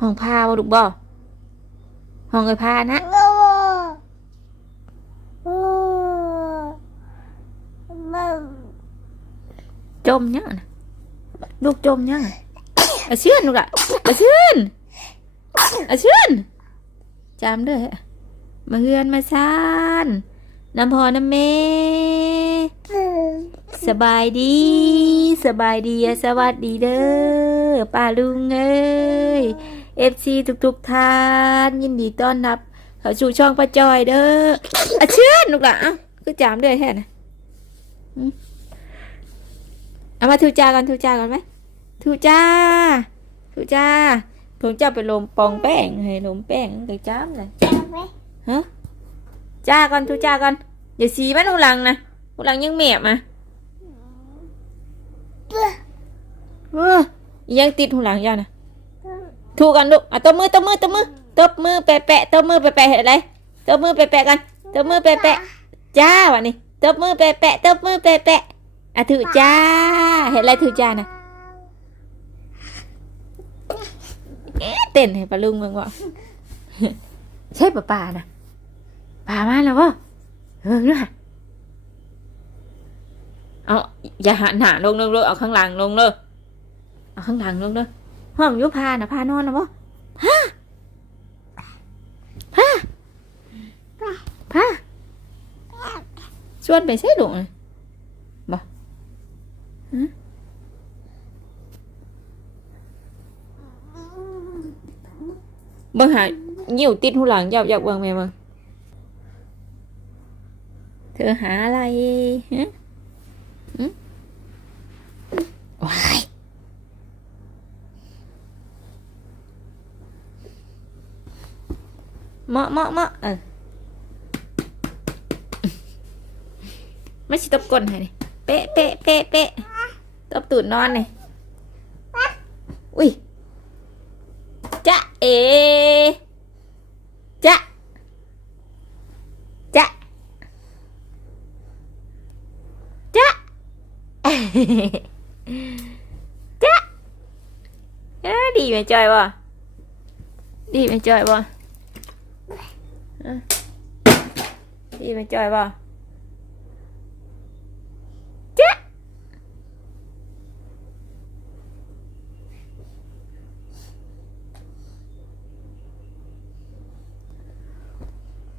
ห้องพาบ่ลูกบ่ห้องเอ้ยพานะจมยังนะลูกจมยังอะอาเชื่อนลูกอะอาเชื่อนอาเชื่อนจำเด้อมาเฮือนมาซานน้ำพอน้ำเมสบายดี สบายดีสวัสดีเด้อป้าลุงเอ้ย เอฟซีทุกๆท่าน ยินดีต้อนรับเขาสู่ช่องป้าจอยเด้ออาเชื่อนลูกหล่ะเอ้าคือจำเด้อแค่นะอืมเอามาทูจาก่อนทูจาก่อนไหมทูจ้าทูจ้าผมจะไปลมปองแป้งให้ลมแป้งเดี๋ยวจ้ำเลยฮะจ้าก่อนทูจ้าก่อนอย่าสีมันหูหลังนะหูหลังยังเมียบมาเออยังติดหูหลังยาวนะ ถูกกันลูกอะตบมือตบมือตบมือตบมือแปะแปะตบมือแปะแปะเห็นอะไรตบมือแปะแปะกันตบมือแปะแปะจ้าวะนี่ตบมือแปะแปะตบมือแปะแปะอะถือจ้า เห็นอะไรถือจ้านะเอ๊ะเต้นให้ปลาลุงมึงวะใช่ป่าป่านะป่ามาแล้ววะเออเนี่ยเอาอย่าหันหน้าลงลงลงเอาข้างหลังลงเลยเอาข้างหลังลงเลย ห้องยุพานะพานอนนะวะฮะพาพาชวนไปใช่หลงเลยบ่ฮะบิ่งหายิ้วติดหูหลังอยากอยากเบิ่งแม่เบิ่งเธอหาอะไรฮะหึว้าย เมาะเมาะเมาะเออไม่ใช่ตบก้นให้นี่เป๊ะเป๊ะเป๊ะเป๊ะตบตูดนอนนี่อุ้ยจะเอจะจะจะจะดีไหมจอยบ่ดีไหมจอยบ่เอ้อ ดีไหมจอยบ่จ๊ะ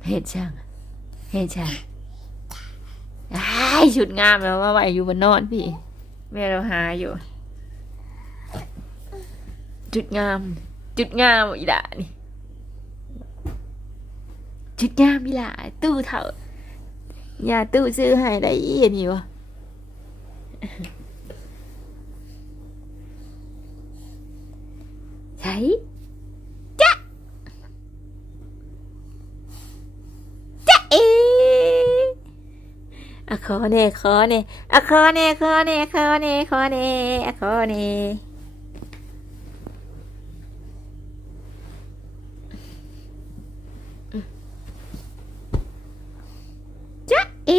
เห็ดช่างเห็ดช่างไอ้ายชุดงามแล้วมาไหวอยู่บนนอนพี่แม่เราหาอยู่ จุดงาม จุดงามอีหล่านี่ จุดงามอีหล่าตู้เถอะอย่าตู้ซื้อให้ได้อีอันนี้วะใช่จ๊ะจ๊ะเออะขอเน่ขอเน่อะขอเน่ขอเน่ขอเน่ขอเน่อะขอเน่ เอ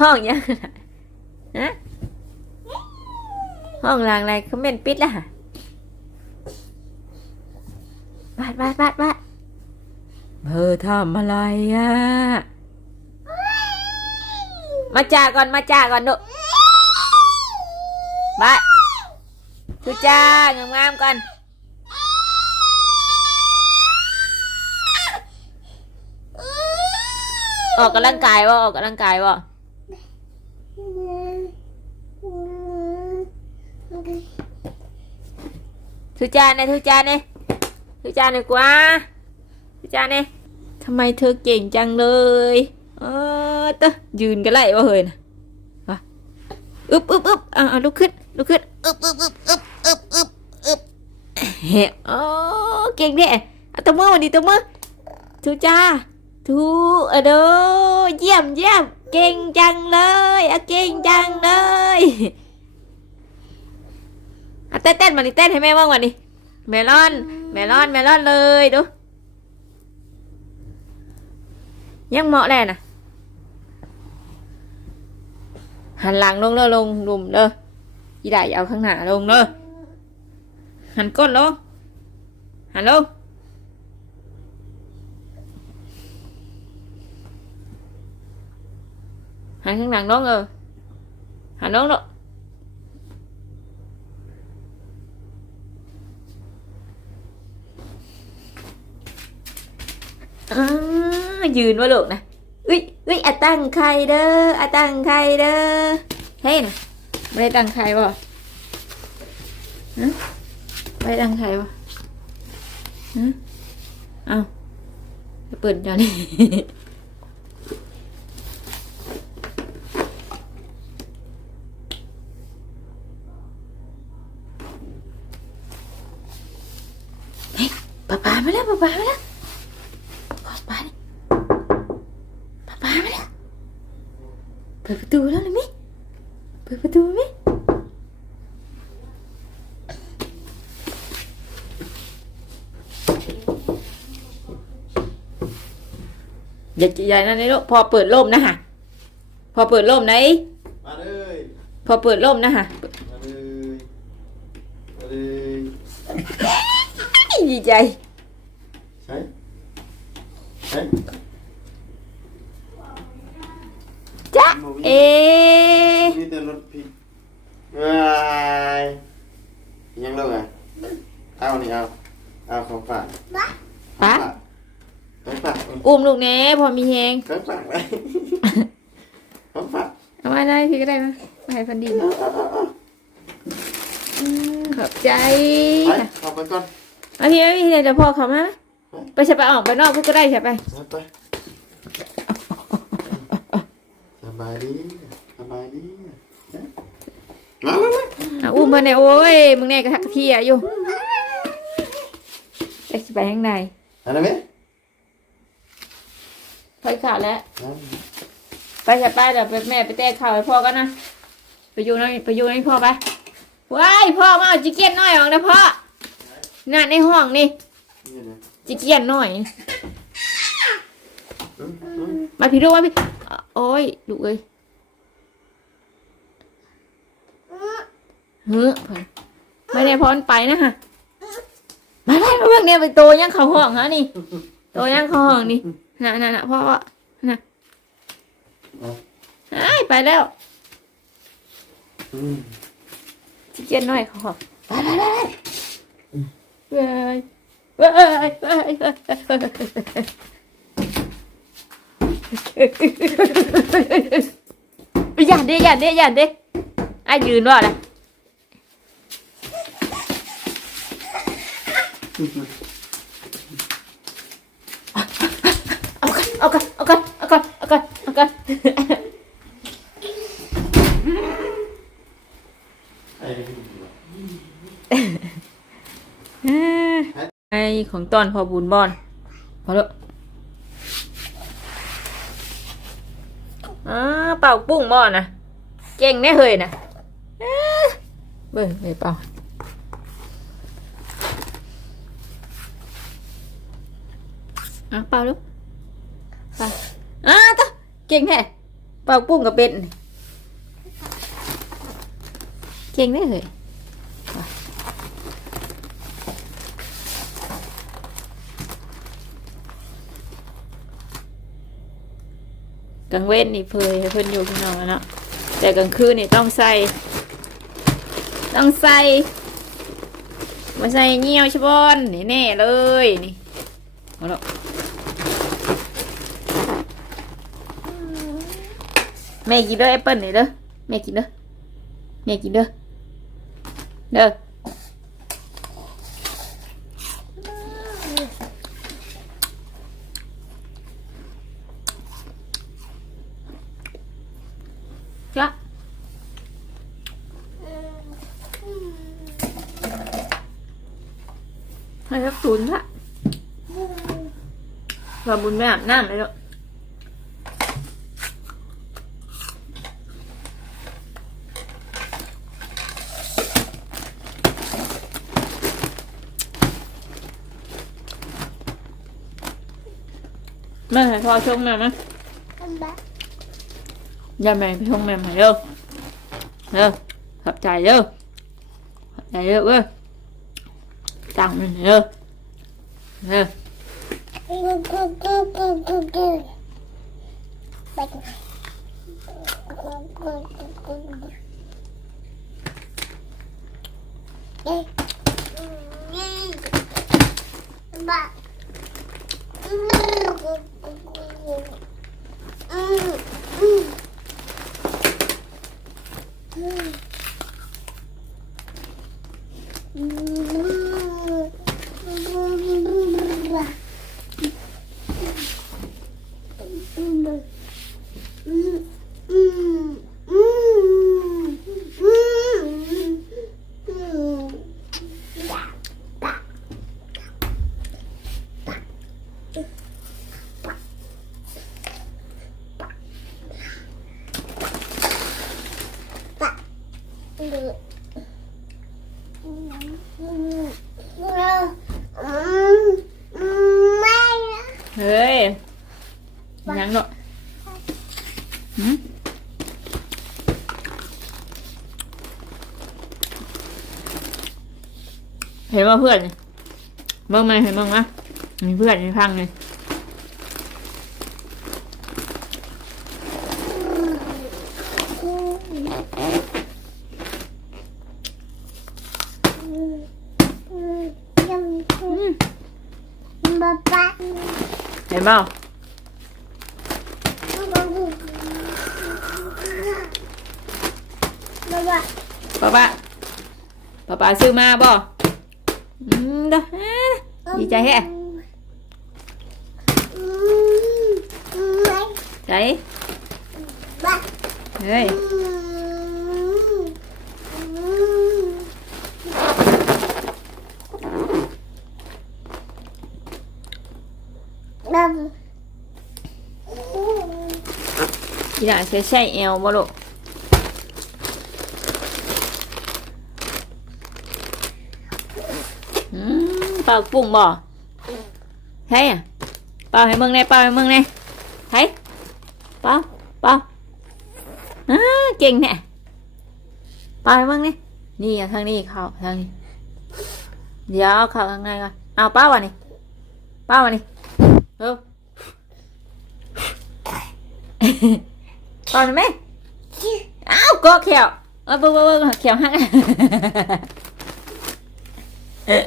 ห้องยังฮะห้องลังอะไรเขาเม่นปิดแล้ว ฮะบาดบาดบาดบาดเธอทำอะไรอะมาจ่าก่อนมาจ่าก่อนดูบาดทุจ้างามๆก่อนออกกำลังกายวะออกกำลังกายวะทุจานเนี่ยทุจานเนี่ย ทุจานเนี่ยกว่าทุจานเนี่ยทำไมเธอเก่งจังเลยเออตะยืนกันไรวะเฮ้ยนะวะอึบอึบอึบอ่าลุกขึ้นลุกขึ้นอึบอึบอึบอึบอึบอึบอึบเฮ้โอ้เก่งเนี่ยตัวมือมาดิตัวมือทุจ้าทูเออเด้อเยี่ยมเยี่ยมเก่งจังเลยอะเก่งจังเลยอะเต้นเต้นมาดิเต้นให้แม่บ้างวันนี้ เมลอน เมลอน เมลอนเลยดู ยังเหมาะแหละนะหันหลังลงเด้อลงดุมเด้อยีได้เอาข้างหน้าลงเด้อหันก้นลง หันลงหันข้างหลังลงเออหันลงเด้ ออ้ายืนว่าลูกนะอุ้ยอุ้ยอะตั้งไข่เด้ออะตั้งไข่เด้อเฮ้ยนะไม่ได้ตั้งไข่บ่ฮะไม่ได้ตั้งไข่บ่ฮะเอาจะเปิดจอนี่เฮ้ยป๊าป๊ามาแล้วป๊าป๊ามาแล้วป๊าป๊านี่ป๊าป๊ามาแล้วเปิดประตูแล้วเลยมิเปิดประตูมิอย่าอย่านั่นเลยลูกพอเปิดล่มนะฮะพอเปิดล่มไหนมาเลยพอเปิดล่มนะฮะมาเลยมาเลยดีใจใช่ใช่ จ๊ะ เอมีแต่รถผิดว้ายยังเลิกอะเอานี่เอาเอาของฝากป๊าของฝากอุ้มลูกแหน่พอมีแฮงของฝากเลยของฝากเอามาได้พี่ก็ได้นะมาให้พันดีเอาเอาเอาเอาอืมขอบใจไปออกไปก่อนมาพี่ไม่พี่เดี๋ยวพ่อเขามาไปใช่ไปออกไปนอกพูดก็ได้ใช่ไปไปไปส บายดีสบายดีมามามาอะอุ้มมาเนี่ยโอ้ยมึงเนี่ยกระทักกระเทียอยู่ไปสิไปข้างในอะไรไหมพอข่าวแล้วไปใช่ไปเดี๋ยวไปแม่ไปแต้ข่าวให้พ่อกันนะ ไปอยู่นั่นไปอยู่นั่นพ่อไปว้ายพ่อมาเอาจิเกียนน้อยออกนะพ่อน่ะในห้องนี่นี่นะจิเกียนน้อย อืมอืม มาพี่ลูกมาพี่ โอ้ยลูกเอ้ยเฮ้อเพิ่นไม่ได้พรไปนะฮะมาได้มาเบิ่งเนี่ยไปโตยังเขาห้องฮะนี่โตยังเขาห้องนี่น่ะน่ะน่ะพ่อน่ะไอ้ายไปแล้วอืมจิเกียนน้อยเขาห้องไปไปไปไปเว้ยเว้ยเว้ยเว้ยเว้ย อย่าเด้อย่าเด้อย่าเด้ไอ้ยืนว่าอะไรเอากันเอากันเอากันเอากันเอากันไอ้ไอของตอนพอบุญบอลพอแล้ว อ่าเป่าปุ้งบอลนะเก่งแน่เฮยนะเอ้อเบิ่งเลยเป่าอะเป่าลูกเป่าอ่าตะเก่งแท้เป่าปุ้งกับเป็ดนี่เก่งแน่เฮย กลางเว้นนี่เพยเพิ่นอยู่ข้างนอกอะเนาะแต่กลางคืนนี่ต้องใส่ ต้องใส่มาใส่เงี้ยวชะบอนนี่แน่เลยนี่เอาละแม่กินเด้อแอปเปิ้ลนี่เด้อแม่กินเด้อแม่กินเด้อเด้อ ละให้ทับตุนละเราบุญไม่อาบน้ำเลยหรอแม่ใส่ท่อชงหน่ไหม มาเด้อเด้อขอบใจเด้อขอบใจ เฮ้ยยังเนาะเห็นว่าเพื่อนเบิ่งไหมเห็นเบิ่งไหมมีเพื่อนมีพังเลย เห็นเปล่าป้าป้าป้าป้าซื้อมาบ่อืมเด้อดีใจแฮะใจเฮ้ย หลังใช้ใช้เอวบ่ลูกอืมเป่าปุ่งบ่เฮ้ยอะเป่าให้มึงได้เป่าให้มึงได้เฮ้ยเป่าเป่าอ่าเก่งแน่เป่าให้มึงนี่นี่ทางนี้เขาทางนี้ เดี๋ยวเขาข้างในก่อนเอาเป้าวะนี่เป้าวะนี่เออ ตอนไหมอ้าวก็เขียวเออเบิ่งเบิ่งเบิ่งเขียวหักเอ๊ะ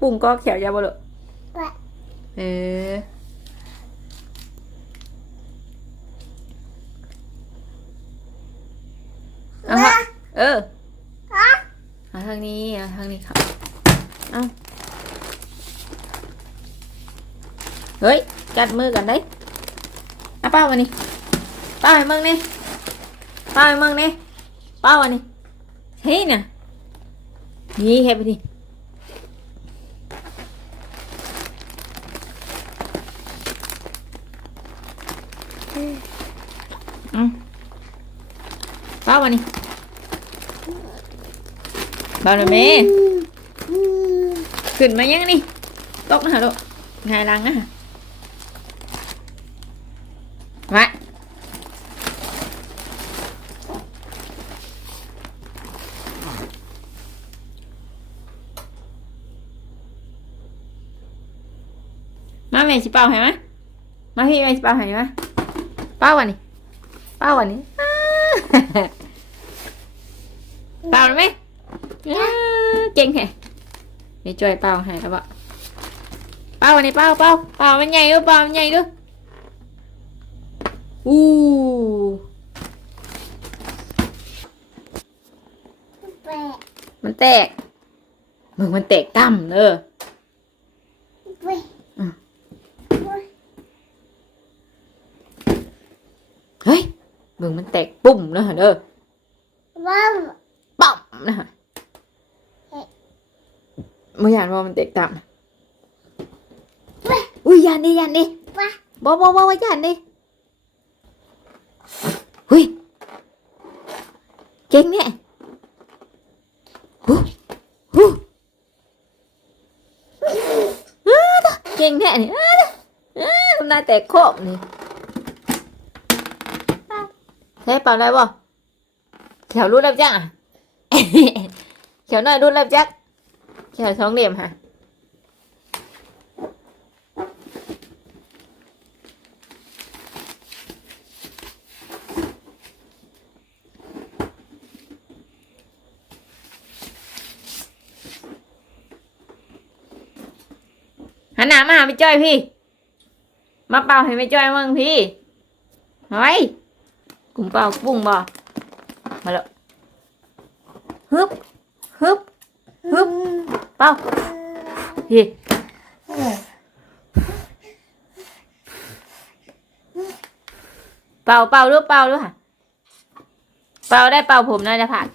ปุ่งก็เขียวยาวบ่ลูกเออเอาฮะเออเอาทางนี้เอาทางนี้ครับเอาเฮ้ย จัดมือกันได้ เอาป้าวันนี้ป้าให้มึงนี่ป้าให้มึงนี่ป้าวันนี้เฮ้ยน่ะนี่เฮ็ดไปดิอืมป้าวันนี้ป้าหน่อยแม่ขึ้นมายังนี่ตกนะฮะลูกไงายหลังนะฮะ ไว้ มาแม่สิเป่าให้ไหมมาพี่แม่สิเป่าให้ไหมเป่าวันนี้เป่าวันนี้เป่าไหมเก่งแฮะมีจอยเป่าให้แล้วบ่เป่าวันนี้เป่าเป่าเป่ามันใหญ่ด้วยเป่ามันใหญ่ด้วยอู้มันแตกมึงมันแตกตั้มเด้อ เฮ้ยมึงมันแตกปุ่มเด้อเด้อปั๊มนะฮะมึงอยากว่ามันแตกตั้มอุ้ยยันดิยันดิบ่บ่บ่บ่ยันดิหุยเก่งเนี่ยฮู้ฮู้อ้าวเก่งเนี่ยนี่อ้าำได้แต่โคบนี่ ใช่เปล่าได้บ่แขวรูดแล้วจ้ะแขวน้อยรูดแล้วจักแขวสองเหลี่ยมค่ะหันหน้ามาหาพี่จ้อยพี่ มาเป่าให้พี่จ้อยมั่งพี่เฮ้ย กลุ่มเป่าปุ้งบ่ มาแล้วฮึบฮึบฮึบเป่าพี่เป่าเป่าลูกเป่าลูกค่ะ เป่าได้เป่าผมน่าจะผ่าน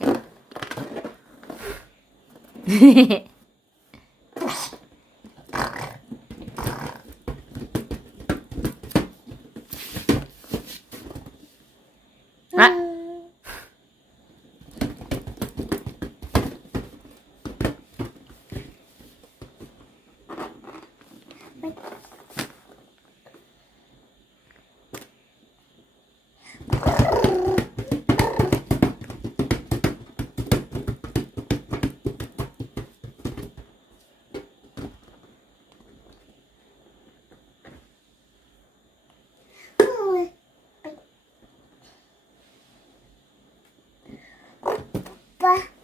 ไ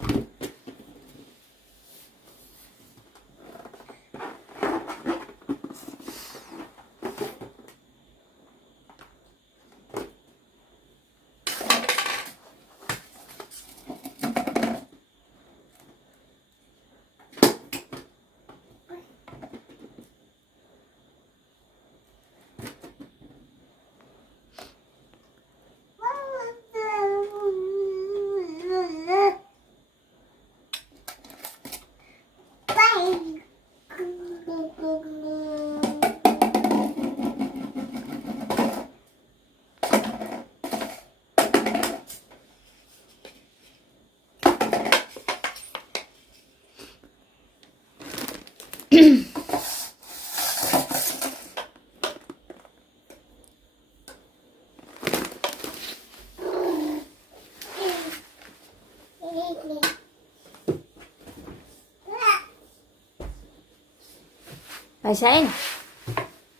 ใช้นะ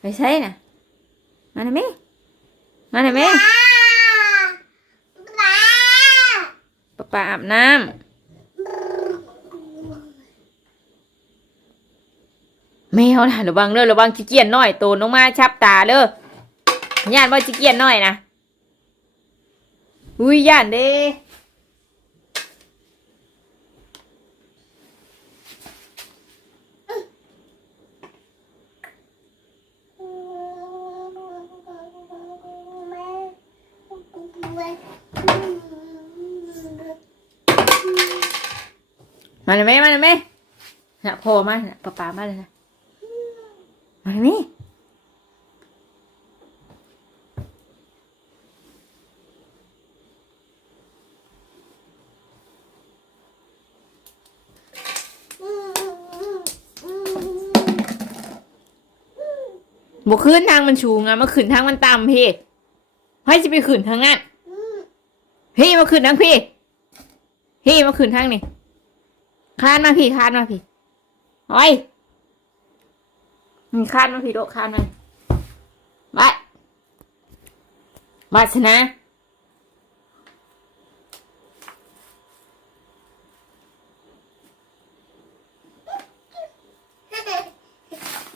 ไปใช้นะมาหน่อยไหมมาหน่อยไหมป้าป้าอาบน้ำแมวนะระวังเด้อระวังจิเกียนน้อยโตนลงมาชับตาเด้อย่านว่าจิเกียนน้อยนะอุ้ยย่านเด้ มาหน่อยไหมมาหน่อยไหมน่ะพอมานะป้าป้ามาเลยนะมาหน่อยไหมบกขึ้นทางมันชูงอะมาขึ้นทางมันต่ำพี่ให้จะไปขึ้นทางนั้นพี่มาขึ้นทางพี่พี่มาขึ้นทางนี่ คานมาพี่คานมาพี่โอ้ยมีคานมาพี่โดคานมาไปมาชนะ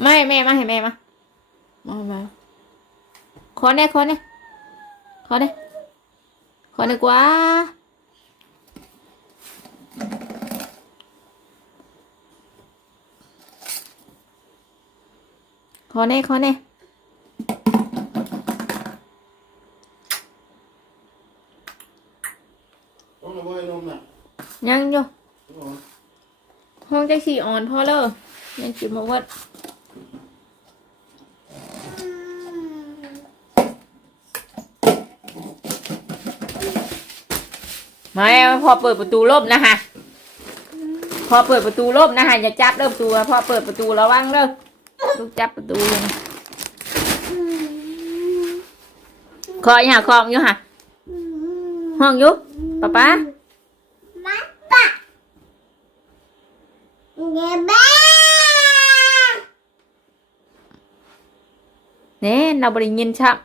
ไม่แม่มาให้แม่มามามาขอเนี่ยขอเนี่ยขอเนี่ยขอดีกว่า ขอเนี่ยขอเนี่ยต้องระเบิดนมน่ะยังอยู่โอ้โหห้องแจ็คสี่ออนพอเลยยังกินมาวัดมาแล้วพอเปิดประตูล่มนะฮะ พอเปิดประตูล่มนะฮะอย่าจับเริ่มตัวพอเปิดประตูระวังเริ่ม ลูกจับประตูเลยคอยหาคองอยู่ค่ะห้องอยู่ป๊าป๊าป๊าป๊าเด็บ้าเนี่ยเราบริยินชับ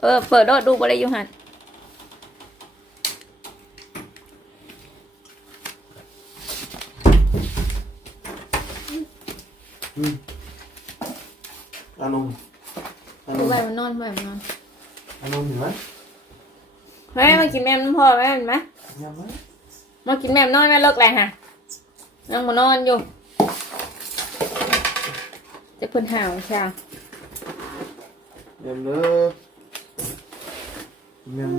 เออ เปิดโดดดูบริยูหันอานมอานดูมไปมันนอนไปมันนอนอานมเห็นไหมเฮ้ยมากินแม่น้ำพ่อแม่เห็นไหมยังไหมมากินแม่นอนแม่เลิกอะไรฮะนั่งมานอนอยู่ จะเพิ่นห่าวใช่างเดี๋ยวเด้อเดี๋ ยว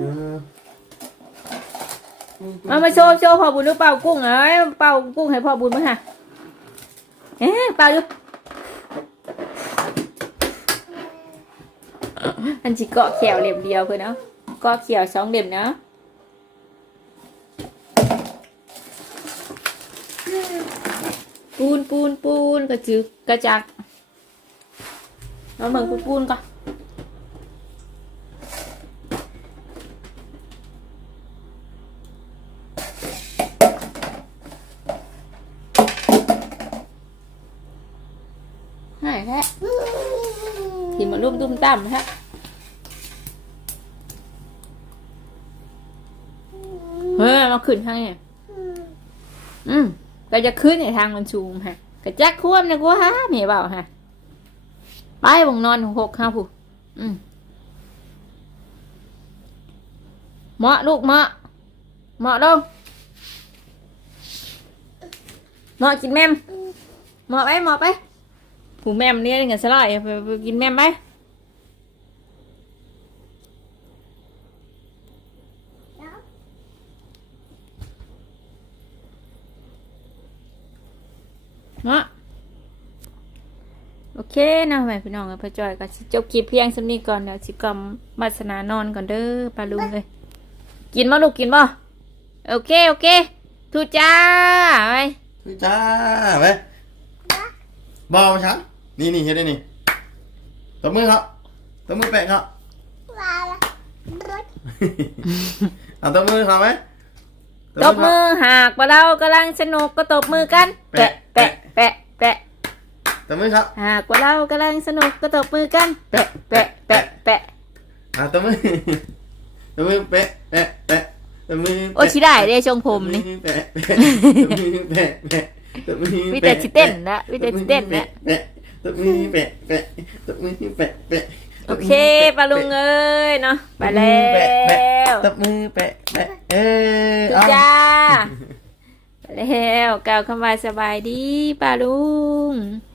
เอามาโชว์โชว์พ่อบุญหรือเปล่ากุ้งเอ้ยเป่ากุ้งให้พ่อบุญมั้งฮะเอ๊ะเป่าอยู่อันจิเกาะเขียวเหลี่ยมเดียวเพื่อนเนาะเกาะเขียวสองเหลี่ยมเนาะปูนปูนปูนกระจึกกระจักเอาเบิ่งปูนปูนก่อนหายแท้ที่มันรุ่ม ตุ้มตั้มแท้เฮ้ยมาขึ้นทางเนี่อืมก็จะขึ้นในทางมันสูงฮะกระจักควมนะกูฮะเมียเบาฮะไปวงนอนหกข้าผู้อืมเหมาะลูกเหมาะเหมาะลงเหมาะกินแมมเหมาะไปเหมาะไปผู้แมมเนี่ยเงินสลายไปไปกินแมมไปเหมาะโอ เคนะแม่พี่น้องกับพ่อจอยก็สิจบคลิปเพียงสำนี้ก่อนเดี๋ยวสิกรรมบัสนานอนก่อนเด้อปลาลุงเลยกินบ่ลูกกินบ่โอเคโอเคทูจ้าไปคือจ้าไปบอลช้างนี่นี่เห็นได้นี่ตบมือครับตบมือแปะครับเอาตบมือเขาไหมตบมือหากว่าเรากำลังสนุกก็ตบมือกัน แปะแปะแปะแปะ ตบมือครับหากว่าเรากำลังสนุกก็ตบมือกัน แปะแปะแปะแปะเอาตบมือตบมือแปะแปะแปะตบมือโอ้ชิได้เด้ชงผมนี่แปะแปะตบมือแปะแปะตบมือวิแต่ชิเต้นนะวิแต่ชิเต้นนะแปะตบมือแปะแปะตบมือแปะแปะโอเคปลาลุงเอ้ยเนาะไปแล้วตบมือแปะแปะเออทูจ้าไปแล้วกล่าวคำว่าสบายดีปลาลุงเ